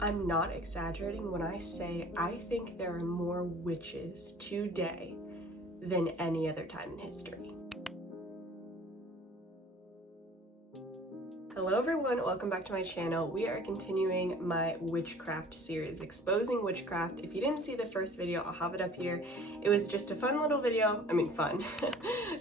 I'm not exaggerating when I say I think there are more witches today than any other time in history. Hello everyone, welcome back to my channel. We are continuing my witchcraft series, Exposing Witchcraft. If you didn't see the first video, I'll have it up here. It was just a fun little video, fun,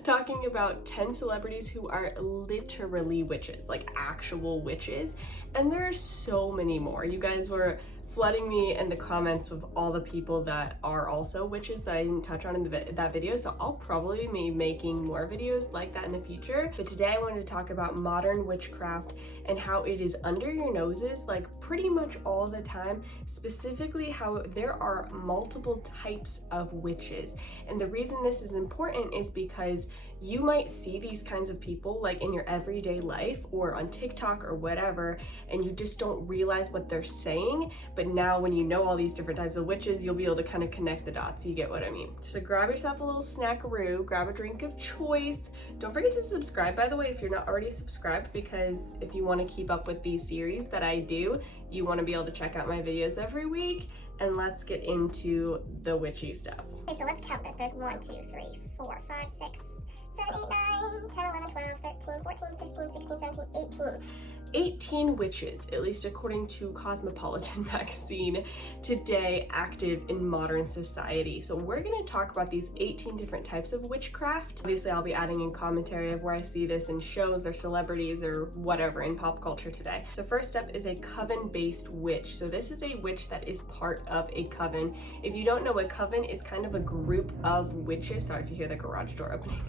talking about 10 celebrities who are literally witches, like actual witches. And there are so many more. You guys were flooding me in the comments with all the people that are also witches that I didn't touch on in that video, so I'll probably be making more videos like that in the future. But today I wanted to talk about modern witchcraft and how it is under your noses like pretty much all the time, specifically how there are multiple types of witches. And the reason this is important is because you might see these kinds of people like in your everyday life or on TikTok or whatever, and you just don't realize what they're saying. But now when you know all these different types of witches, you'll be able to kind of connect the dots. You get what I mean? So grab yourself a little snackaroo, grab a drink of choice. Don't forget to subscribe, by the way, if you're not already subscribed, because if you want to keep up with these series that I do, you want to be able to check out my videos every week. And let's get into the witchy stuff. Okay, so let's count this. There's 1, 2, 3, 4, 5, 6, 7, 8, 9, 10, 11, 12, 13, 14, 15, 16, 17, 18. 18 witches, at least according to Cosmopolitan magazine, today active in modern society. So we're going to talk about these 18 different types of witchcraft. Obviously, I'll be adding in commentary of where I see this in shows or celebrities or whatever in pop culture today. So first up is a coven-based witch. So this is a witch that is part of a coven. If you don't know, a coven is kind of a group of witches. Sorry if you hear the garage door opening.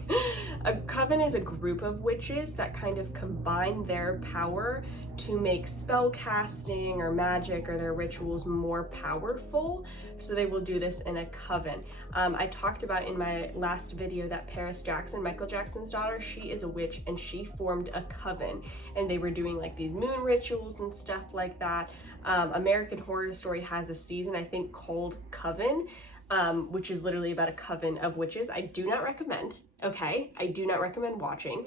A coven is a group of witches that kind of combine their power to make spell casting or magic or their rituals more powerful. So they will do this in a coven. I talked about in my last video that Paris Jackson, Michael Jackson's daughter, she is a witch and she formed a coven, and they were doing like these moon rituals and stuff like that. American Horror Story has a season, I think, called Coven, which is literally about a coven of witches. I do not recommend, okay? I do not recommend watching,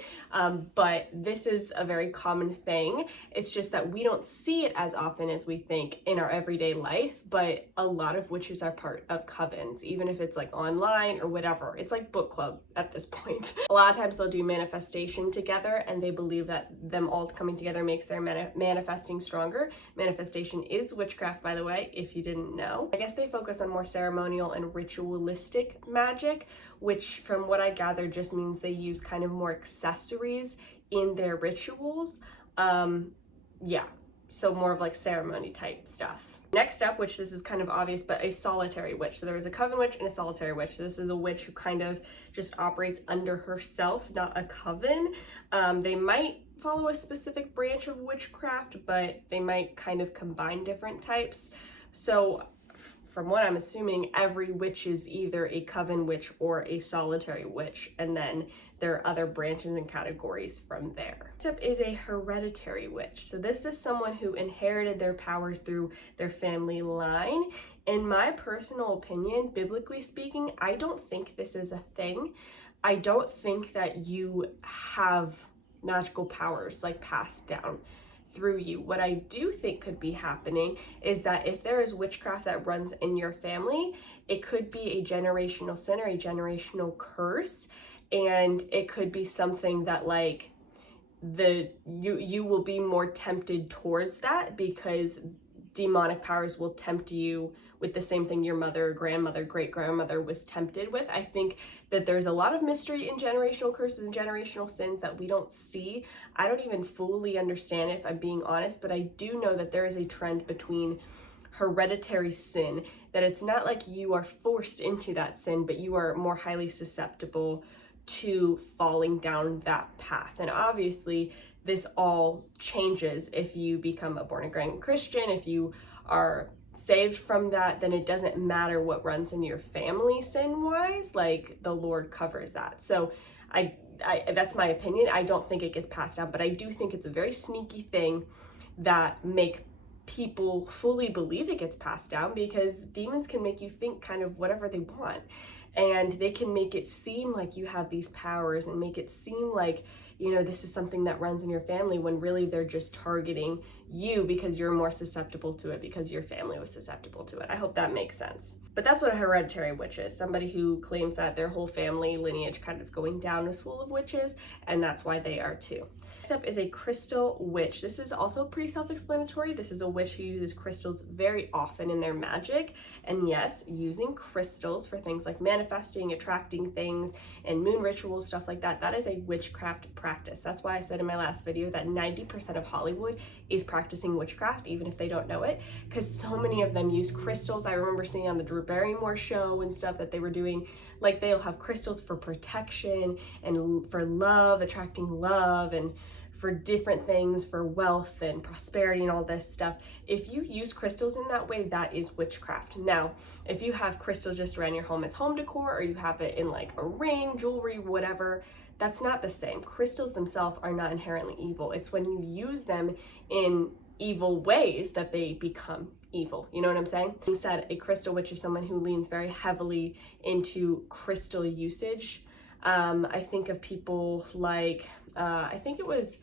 but this is a very common thing. It's just that we don't see it as often as we think in our everyday life, but a lot of witches are part of covens, even if it's like online or whatever. It's like book club at this point. A lot of times they'll do manifestation together, and they believe that them all coming together makes their manifesting stronger. Manifestation is witchcraft, by the way, if you didn't know. I guess they focus on more ceremonial and ritualistic magic, which from what I gather just means they use kind of more accessories in their rituals. Yeah, so more of like ceremony type stuff. Next up, which this is kind of obvious, but a solitary witch. So there is a coven witch and a solitary witch. So this is a witch who kind of just operates under herself, not a coven. They might follow a specific branch of witchcraft, but they might kind of combine different types. So from what I'm assuming, every witch is either a coven witch or a solitary witch, and then there are other branches and categories from there. Next up is a hereditary witch. So this is someone who inherited their powers through their family line. In my personal opinion, biblically speaking, I don't think this is a thing. I don't think that you have magical powers like passed down through you. What I do think could be happening is that if there is witchcraft that runs in your family, it could be a generational sin or a generational curse, and it could be something that like you will be more tempted towards that because demonic powers will tempt you with the same thing your mother, grandmother, great-grandmother was tempted with. I think that there's a lot of mystery in generational curses and generational sins that we don't see. I don't even fully understand it, if I'm being honest, but I do know that there is a trend between hereditary sin, that it's not like you are forced into that sin, but you are more highly susceptible to falling down that path. And obviously, this all changes if you become a born-again Christian. If you are saved from that, then it doesn't matter what runs in your family sin-wise, like the Lord covers that. So I that's my opinion. I don't think it gets passed down, but I do think it's a very sneaky thing that make people fully believe it gets passed down, because demons can make you think kind of whatever they want. And they can make it seem like you have these powers and make it seem like, you know, this is something that runs in your family, when really they're just targeting you because you're more susceptible to it because your family was susceptible to it. I hope that makes sense. But that's what a hereditary witch is. Somebody who claims that their whole family lineage kind of going down is full of witches, and that's why they are too. Next up is a crystal witch. This is also pretty self-explanatory. This is a witch who uses crystals very often in their magic. And yes, using crystals for things like manifesting, attracting things, and moon rituals, stuff like that, that is a witchcraft practice. That's why I said in my last video that 90% of Hollywood is practicing witchcraft, even if they don't know it, because so many of them use crystals. I remember seeing on the Drew Barrymore show and stuff that they were doing, like they'll have crystals for protection and for love, attracting love, and for different things, for wealth and prosperity and all this stuff. If you use crystals in that way, that is witchcraft. Now, if you have crystals just around your home as home decor, or you have it in like a ring, jewelry, whatever, that's not the same. Crystals themselves are not inherently evil. It's when you use them in evil ways that they become evil. You know what I'm saying? Being said, a crystal witch is someone who leans very heavily into crystal usage. I think of people like, I think it was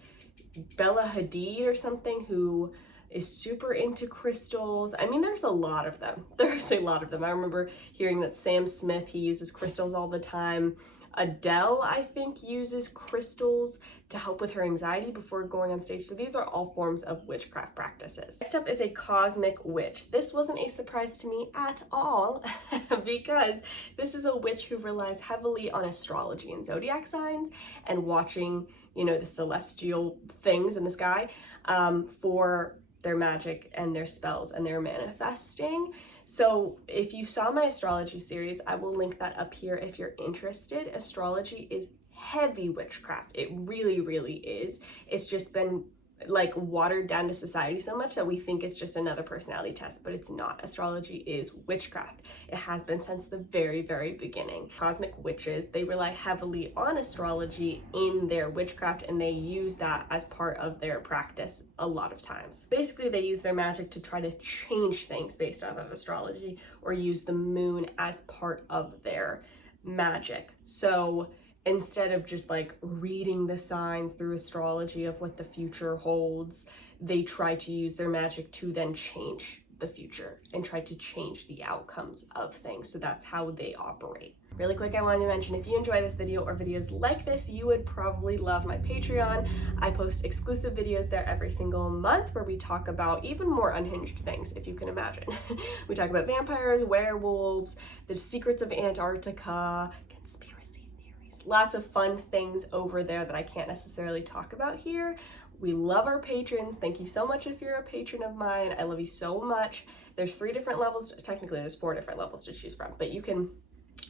Bella Hadid or something, who is super into crystals. I mean, there's a lot of them. There's a lot of them. I remember hearing that Sam Smith, he uses crystals all the time. Adele, I think, uses crystals to help with her anxiety before going on stage. So these are all forms of witchcraft practices. Next up is a cosmic witch. This wasn't a surprise to me at all because this is a witch who relies heavily on astrology and zodiac signs and watching, you know, the celestial things in the sky for their magic and their spells and their manifesting. So if you saw my astrology series, I will link that up here if you're interested. Astrology is heavy witchcraft. It really, really is. It's just been like watered down to society so much that we think it's just another personality test, but it's not. Astrology is witchcraft. It has been since the very, very beginning. Cosmic witches, they rely heavily on astrology in their witchcraft, and they use that as part of their practice a lot of times. Basically, they use their magic to try to change things based off of astrology, or use the moon as part of their magic. So instead of just like reading the signs through astrology of what the future holds, they try to use their magic to then change the future and try to change the outcomes of things. So that's how they operate. Really quick, I wanted to mention, if you enjoy this video or videos like this, you would probably love my Patreon. I post exclusive videos there every single month where we talk about even more unhinged things, if you can imagine. We talk about vampires, werewolves, the secrets of Antarctica, conspiracy, lots of fun things over there that I can't necessarily talk about here. We love our patrons. Thank you so much if you're a patron of mine. I love you so much. There's 3 different levels. Technically, there's 4 different levels to choose from, but you can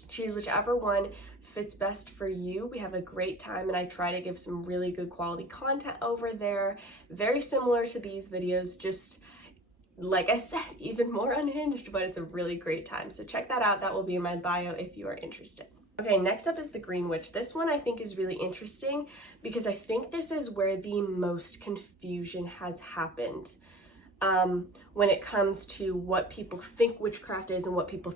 choose whichever one fits best for you. We have a great time, and I try to give some really good quality content over there. Very similar to these videos, just like I said, even more unhinged, but it's a really great time. So check that out. That will be in my bio if you are interested. Okay, next up is the Green Witch. This one I think is really interesting because I think this is where the most confusion has happened when it comes to what people think witchcraft is and what people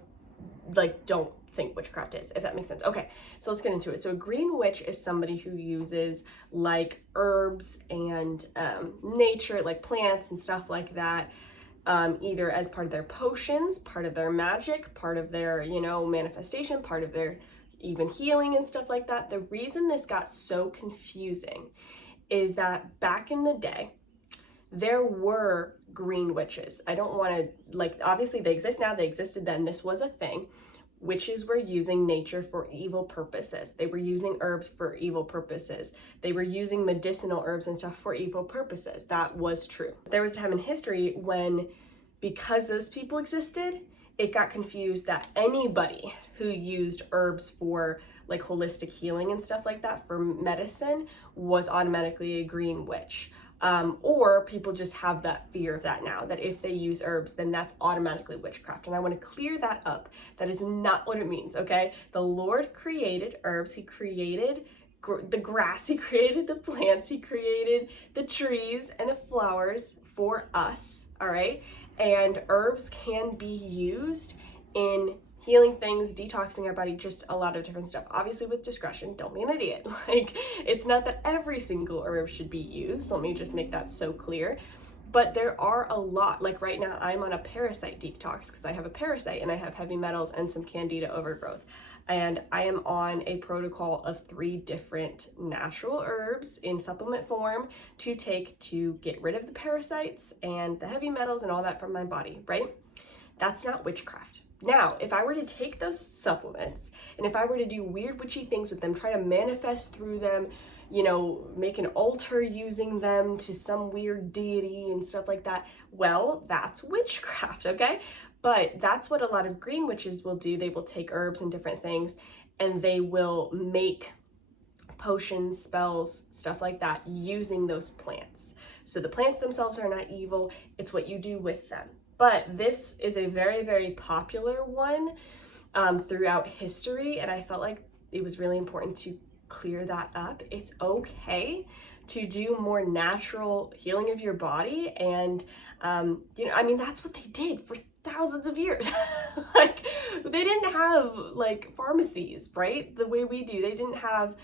like don't think witchcraft is, if that makes sense. Okay, so let's get into it. So a Green Witch is somebody who uses like herbs and nature, like plants and stuff like that, either as part of their potions, part of their magic, part of their, you know, manifestation, part of their even healing and stuff like that. The reason this got so confusing is that back in the day, there were green witches. I don't want to, like, obviously they exist now, they existed then, this was a thing. Witches were using nature for evil purposes. They were using herbs for evil purposes. They were using medicinal herbs and stuff for evil purposes. That was true. There was a time in history when, because those people existed, it got confused that anybody who used herbs for like holistic healing and stuff like that for medicine was automatically a green witch. Or people just have that fear of that now, that if they use herbs, then that's automatically witchcraft. And I want to clear that up. That is not what it means, okay? The Lord created herbs. He created the grass. He created the plants. He created the trees and the flowers for us, all right? And herbs can be used in healing things, detoxing our body, just a lot of different stuff. Obviously with discretion, don't be an idiot. Like, it's not that every single herb should be used. Let me just make that so clear. But there are a lot. Like right now, I'm on a parasite detox because I have a parasite and I have heavy metals and some candida overgrowth. And I am on a protocol of 3 different natural herbs in supplement form to take to get rid of the parasites and the heavy metals and all that from my body, right? That's not witchcraft. Now, if I were to take those supplements and if I were to do weird witchy things with them, try to manifest through them, you know, make an altar using them to some weird deity and stuff like that, well, that's witchcraft, okay? But that's what a lot of green witches will do. They will take herbs and different things and they will make potions, spells, stuff like that using those plants. So the plants themselves are not evil, it's what you do with them. But this is a very, very popular one throughout history, and I felt like it was really important to clear that up. It's okay to do more natural healing of your body, and you know, I mean, that's what they did for thousands of years. Like, they didn't have like pharmacies, right? The way we do. They didn't have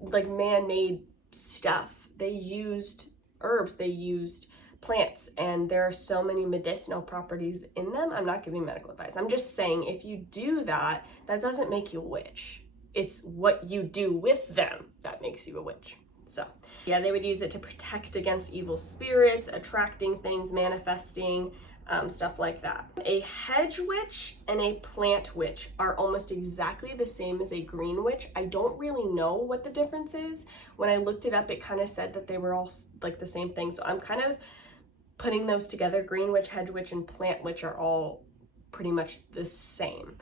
like man-made stuff. They used herbs, they used plants, and there are so many medicinal properties in them. I'm not giving medical advice. I'm just saying if you do that, that doesn't make you a witch. It's what you do with them that makes you a witch. So yeah, they would use it to protect against evil spirits, attracting things, manifesting, stuff like that. A hedge witch and a plant witch are almost exactly the same as a green witch. I don't really know what the difference is. When I looked it up, it kind of said that they were all like the same thing. So I'm kind of putting those together. Green witch, hedge witch, and plant witch are all pretty much the same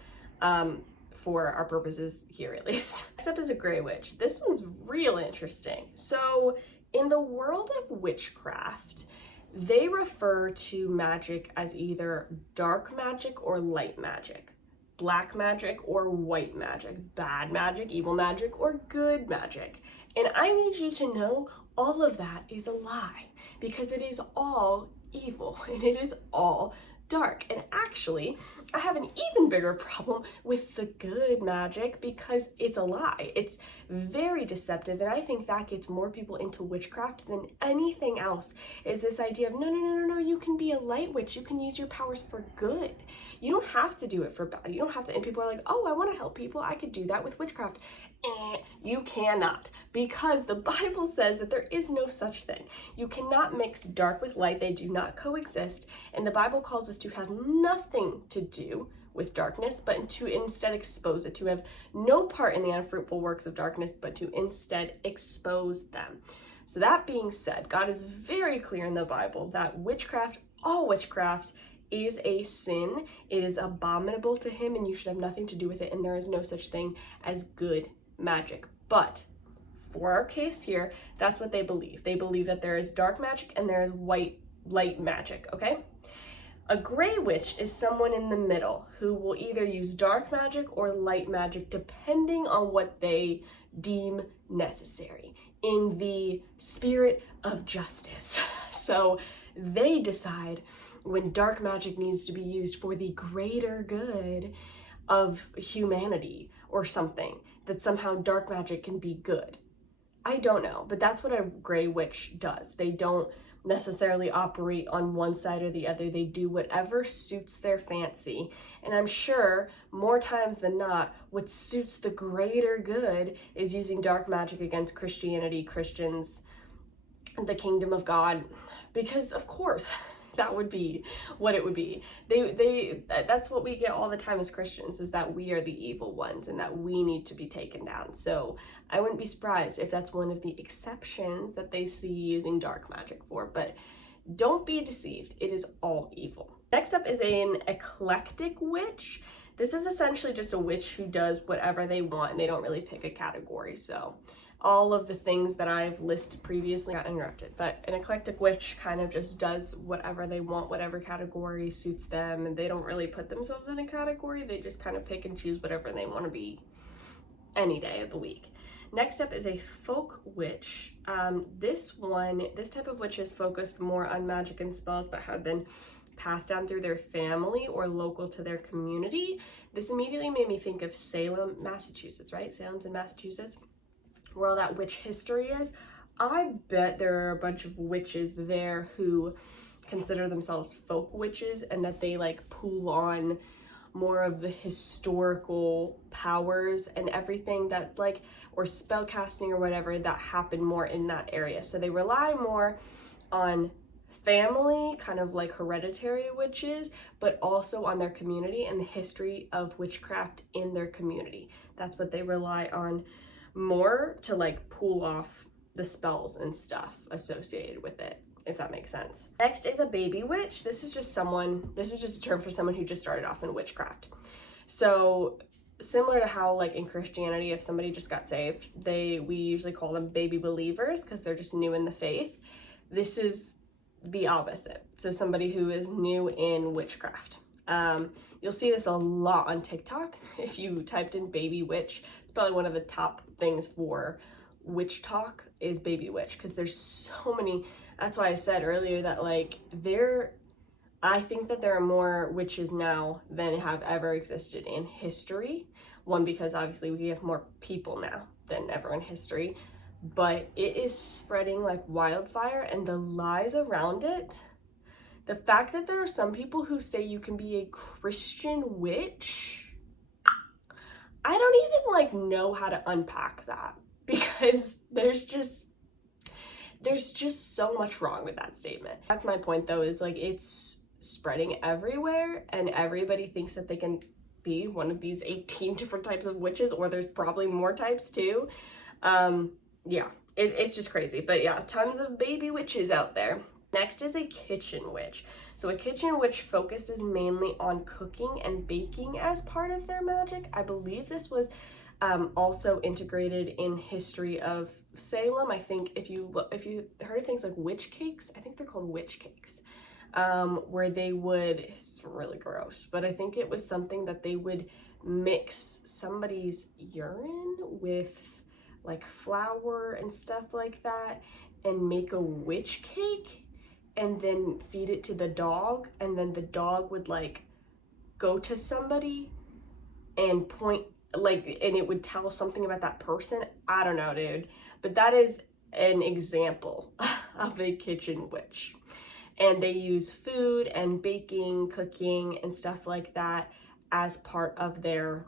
for our purposes here, at least. Next up is a gray witch. This one's real interesting. So in the world of witchcraft, they refer to magic as either dark magic or light magic, black magic or white magic, bad magic, evil magic, or good magic. And I need you to know all of that is a lie, because it is all evil and it is all dark. And actually, I have an even bigger problem with the good magic because it's a lie. It's very deceptive, and I think that gets more people into witchcraft than anything else, is this idea of no, you can be a light witch, you can use your powers for good. You don't have to do it for bad. You don't have to, and people are like, oh, I want to help people, I could do that with witchcraft. You cannot, because the Bible says that there is no such thing. You cannot mix dark with light. They do not coexist. And the Bible calls us to have nothing to do with darkness, but to instead expose it, to have no part in the unfruitful works of darkness, but to instead expose them. So that being said, God is very clear in the Bible that witchcraft, all witchcraft, is a sin. It is abominable to him, and you should have nothing to do with it, and there is no such thing as good magic. But for our case here, that's what they believe. They believe that there is dark magic and there is light magic, okay? A gray witch is someone in the middle who will either use dark magic or light magic depending on what they deem necessary in the spirit of justice. So they decide when dark magic needs to be used for the greater good of humanity or something, that somehow dark magic can be good. I don't know, but that's what a gray witch does. They don't necessarily operate on one side or the other. They do whatever suits their fancy. And I'm sure more times than not, what suits the greater good is using dark magic against Christianity, Christians, the kingdom of God, because of course, that would be what it would be. That's what we get all the time as Christians, is that we are the evil ones and that we need to be taken down. So I wouldn't be surprised if that's one of the exceptions that they see using dark magic for, but don't be deceived. It is all evil. Next up is an eclectic witch. This is essentially just a witch who does whatever they want, and they don't really pick a category. So all of the things that I've listed previously got interrupted, but an eclectic witch kind of just does whatever they want, whatever category suits them, and they don't really put themselves in a category. They just kind of pick and choose whatever they want to be any day of the week. Next up is a folk witch. This type of witch is focused more on magic and spells that have been passed down through their family or local to their community. This immediately made me think of Salem, Massachusetts, right? Salem's in Massachusetts, where all that witch history is. I bet there are a bunch of witches there who consider themselves folk witches, and that they like pull on more of the historical powers and everything that like, or spell casting or whatever that happen more in that area. So they rely more on family, kind of like hereditary witches, but also on their community and the history of witchcraft in their community. That's what they rely on more to like pull off the spells and stuff associated with it, if that makes sense. Next is a baby witch. This is just a term for someone who just started off in witchcraft. So similar to how like in Christianity, if somebody just got saved, we usually call them baby believers because they're just new in the faith. This is the opposite. So somebody who is new in witchcraft. You'll see this a lot on TikTok. If you typed in baby witch, it's probably one of the top things for witch talk is baby witch, because there's so many. That's why I said earlier that like I think that there are more witches now than have ever existed in history. One, because obviously we have more people now than ever in history, but it is spreading like wildfire, and the lies around it. The fact that there are some people who say you can be a Christian witch, I don't even like know how to unpack that, because there's just so much wrong with that statement. That's my point though, is like it's spreading everywhere, and everybody thinks that they can be one of these 18 different types of witches, or there's probably more types too. Yeah, it's just crazy. But yeah, tons of baby witches out there. Next is a kitchen witch. So a kitchen witch focuses mainly on cooking and baking as part of their magic. I believe this was also integrated in history of Salem. I think if you heard of things like witch cakes, I think they're called witch cakes, where they would, it's really gross, but I think it was something that they would mix somebody's urine with like flour and stuff like that and make a witch cake and then feed it to the dog, and then the dog would like go to somebody and point like, and it would tell something about that person. I don't know, dude, but that is an example of a kitchen witch. And they use food and baking, cooking, and stuff like that as part of their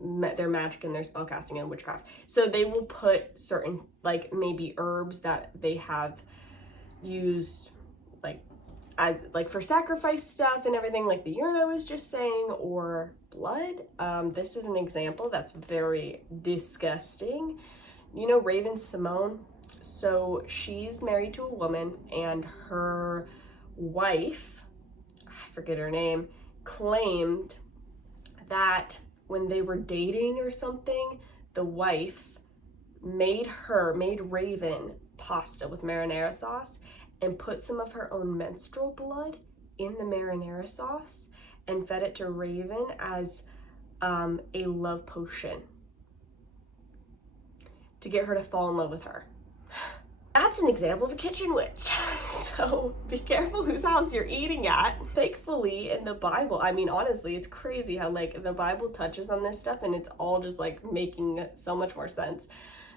magic and their spellcasting and witchcraft. So they will put certain, like maybe herbs that they have used like as like for sacrifice stuff and everything, like the urine I was just saying, or blood. This is an example that's very disgusting. You know Raven Simone? So she's married to a woman, and her wife, I forget her name, claimed that when they were dating or something, the wife made Raven pasta with marinara sauce and put some of her own menstrual blood in the marinara sauce and fed it to Raven as a love potion to get her to fall in love with her. That's an example of a kitchen witch. So be careful whose house you're eating at. Thankfully, in the Bible, I mean, honestly, it's crazy how like the Bible touches on this stuff and it's all just like making so much more sense.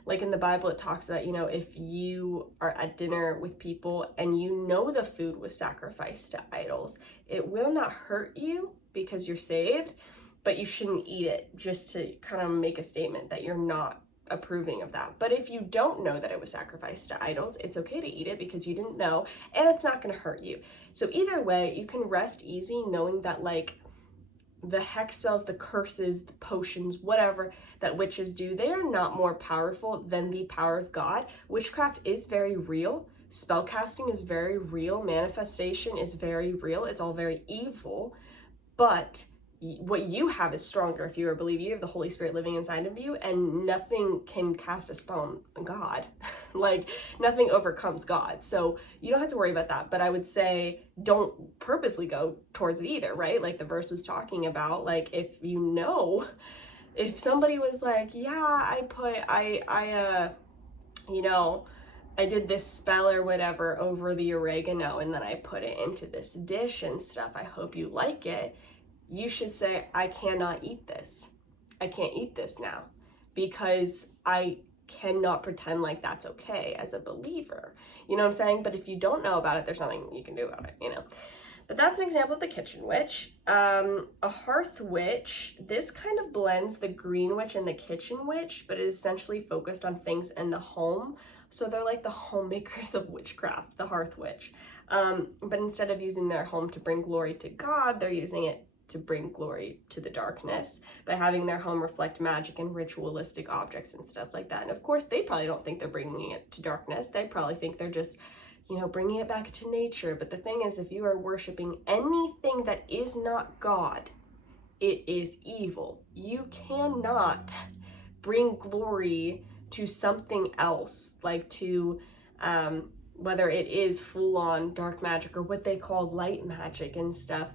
Like in the Bible, it talks about, you know, if you are at dinner with people and you know the food was sacrificed to idols, it will not hurt you because you're saved, but you shouldn't eat it, just to kind of make a statement that you're not approving of that. But if you don't know that it was sacrificed to idols, it's okay to eat it because you didn't know, and it's not going to hurt you. So either way, you can rest easy knowing that like the hex spells, the curses, the potions, whatever that witches do, they are not more powerful than the power of God. Witchcraft is very real. Spellcasting is very real. Manifestation is very real. It's all very evil, but what you have is stronger. If you are a believer, you have the Holy Spirit living inside of you, and nothing can cast a spell on God. Like nothing overcomes God. So you don't have to worry about that. But I would say don't purposely go towards it either, right? Like the verse was talking about, like if you know, if somebody was like, yeah, I did this spell or whatever over the oregano and then I put it into this dish and stuff, I hope you like it. You should say, I cannot eat this. I can't eat this now because I cannot pretend like that's okay as a believer. You know what I'm saying? But if you don't know about it, there's nothing you can do about it, you know? But that's an example of the kitchen witch. A hearth witch, this kind of blends the green witch and the kitchen witch, but is essentially focused on things in the home. So they're like the homemakers of witchcraft, the hearth witch. But instead of using their home to bring glory to God, they're using it to bring glory to the darkness by having their home reflect magic and ritualistic objects and stuff like that. And of course, they probably don't think they're bringing it to darkness. They probably think they're just, you know, bringing it back to nature. But the thing is, if you are worshiping anything that is not God, it is evil. You cannot bring glory to something else, like to whether it is full-on dark magic or what they call light magic and stuff.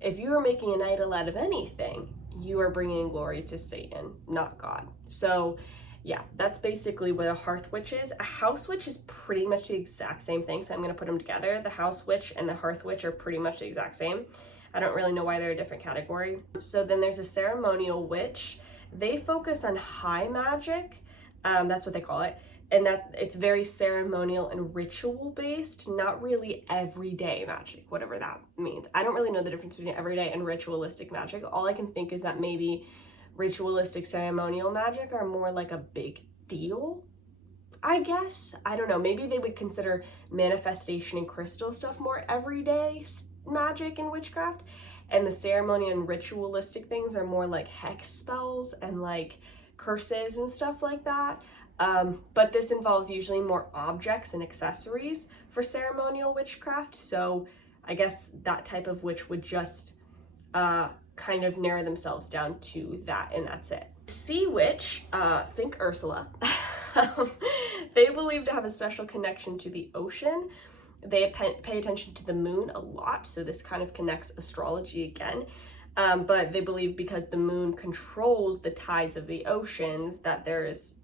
If you are making an idol out of anything, you are bringing glory to Satan, not God. So yeah, that's basically what a hearth witch is. A house witch is pretty much the exact same thing, so I'm going to put them together. The house witch and the hearth witch are pretty much the exact same. I don't really know why they're a different category. So then there's a ceremonial witch. They focus on high magic, that's what they call it, and that it's very ceremonial and ritual based, not really everyday magic, whatever that means. I don't really know the difference between everyday and ritualistic magic. All I can think is that maybe ritualistic ceremonial magic are more like a big deal, I guess. I don't know, maybe they would consider manifestation and crystal stuff more everyday magic and witchcraft, and the ceremonial and ritualistic things are more like hex spells and like curses and stuff like that. But this involves usually more objects and accessories for ceremonial witchcraft, so I guess that type of witch would just kind of narrow themselves down to that, and that's it. Sea witch, think Ursula. They believe to have a special connection to the ocean. They pay attention to the moon a lot, so this kind of connects astrology again. But they believe because the moon controls the tides of the oceans that there's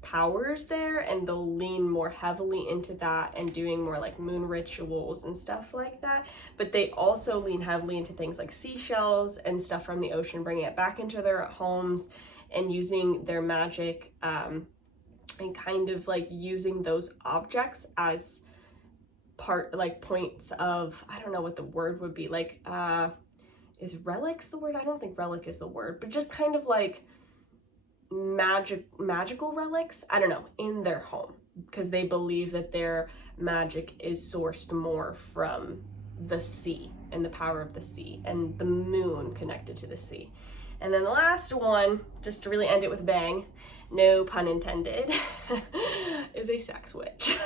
powers there, and they'll lean more heavily into that and doing more like moon rituals and stuff like that. But they also lean heavily into things like seashells and stuff from the ocean, bringing it back into their homes and using their magic and kind of like using those objects as points of, I don't know what the word would be, like is relics the word? I don't think relic is the word, but just kind of like magical relics, I don't know, in their home, because they believe that their magic is sourced more from the sea and the power of the sea and the moon connected to the sea. And then the last one, just to really end it with a bang, no pun intended, is a sex witch.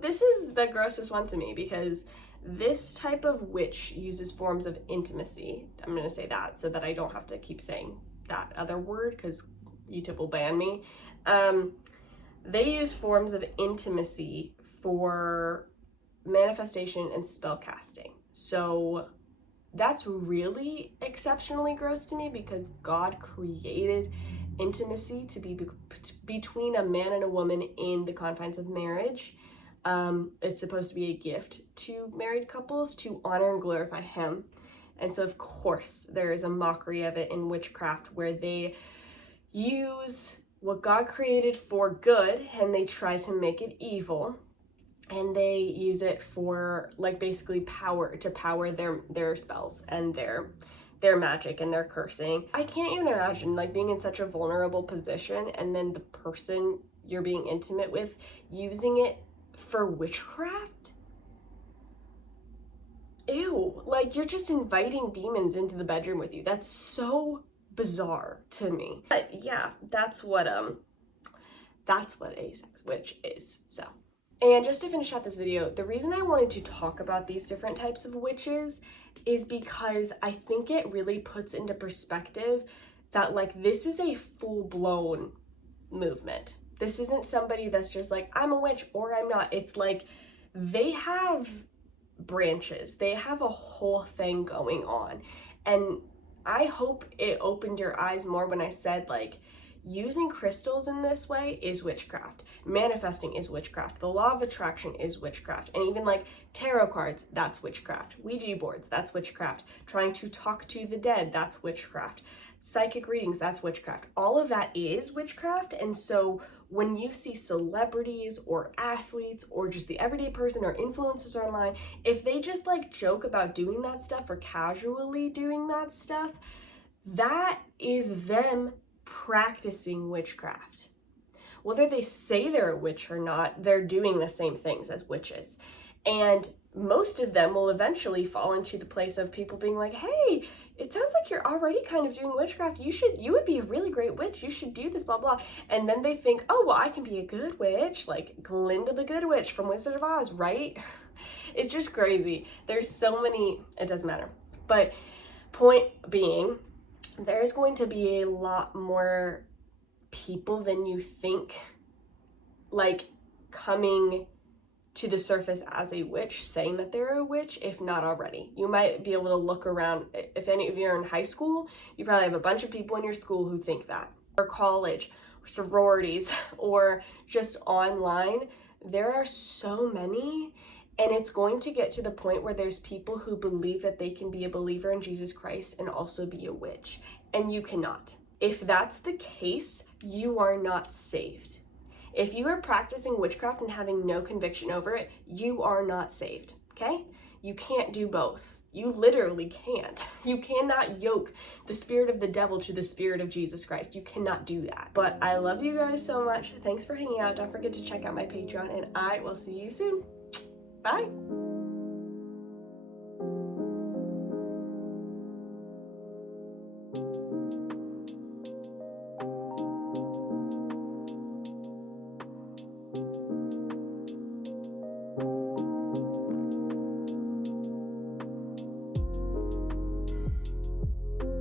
This is the grossest one to me because this type of witch uses forms of intimacy. I'm going to say that so that I don't have to keep saying that other word because YouTube will ban me. They use forms of intimacy for manifestation and spell casting. So that's really exceptionally gross to me because God created intimacy to be between a man and a woman in the confines of marriage. It's supposed to be a gift to married couples to honor and glorify him. And so, of course, there is a mockery of it in witchcraft where they use what God created for good and they try to make it evil. And they use it for, like, basically power, to power their spells and their magic and their cursing. I can't even imagine, like, being in such a vulnerable position and then the person you're being intimate with using it for witchcraft. Ew, like you're just inviting demons into the bedroom with you. That's so bizarre to me. But yeah, that's what a sex witch is. So, and just to finish out this video, the reason I wanted to talk about these different types of witches is because I think it really puts into perspective that like this is a full-blown movement. This isn't somebody that's just like, I'm a witch or I'm not. It's like they have branches, they have a whole thing going on. And I hope it opened your eyes more when I said like Using crystals in this way is witchcraft. Manifesting is witchcraft. The law of attraction is witchcraft. And even like tarot cards, that's witchcraft. Ouija boards, that's witchcraft. Trying to talk to the dead, that's witchcraft. Psychic readings, that's witchcraft. All of that is witchcraft. And so when you see celebrities or athletes or just the everyday person or influencers online, if they just like joke about doing that stuff or casually doing that stuff, that is them practicing witchcraft. Whether they say they're a witch or not, they're doing the same things as witches. And most of them will eventually fall into the place of people being like, hey, it sounds like you're already kind of doing witchcraft. You would be a really great witch. You should do this, blah, blah. And then they think, oh, well, I can be a good witch, like Glinda the Good Witch from Wizard of Oz, right? It's just crazy. There's so many, it doesn't matter. But point being, there's going to be a lot more people than you think, like, coming to the surface as a witch, saying that they're a witch, if not already. You might be able to look around. If any of you are in high school, you probably have a bunch of people in your school who think that. Or college, sororities, or just online. There are so many, and it's going to get to the point where there's people who believe that they can be a believer in Jesus Christ and also be a witch, and you cannot. If that's the case, you are not saved. If you are practicing witchcraft and having no conviction over it, you are not saved, okay? You can't do both. You literally can't. You cannot yoke the spirit of the devil to the spirit of Jesus Christ. You cannot do that. But I love you guys so much. Thanks for hanging out. Don't forget to check out my Patreon, and I will see you soon. Bye.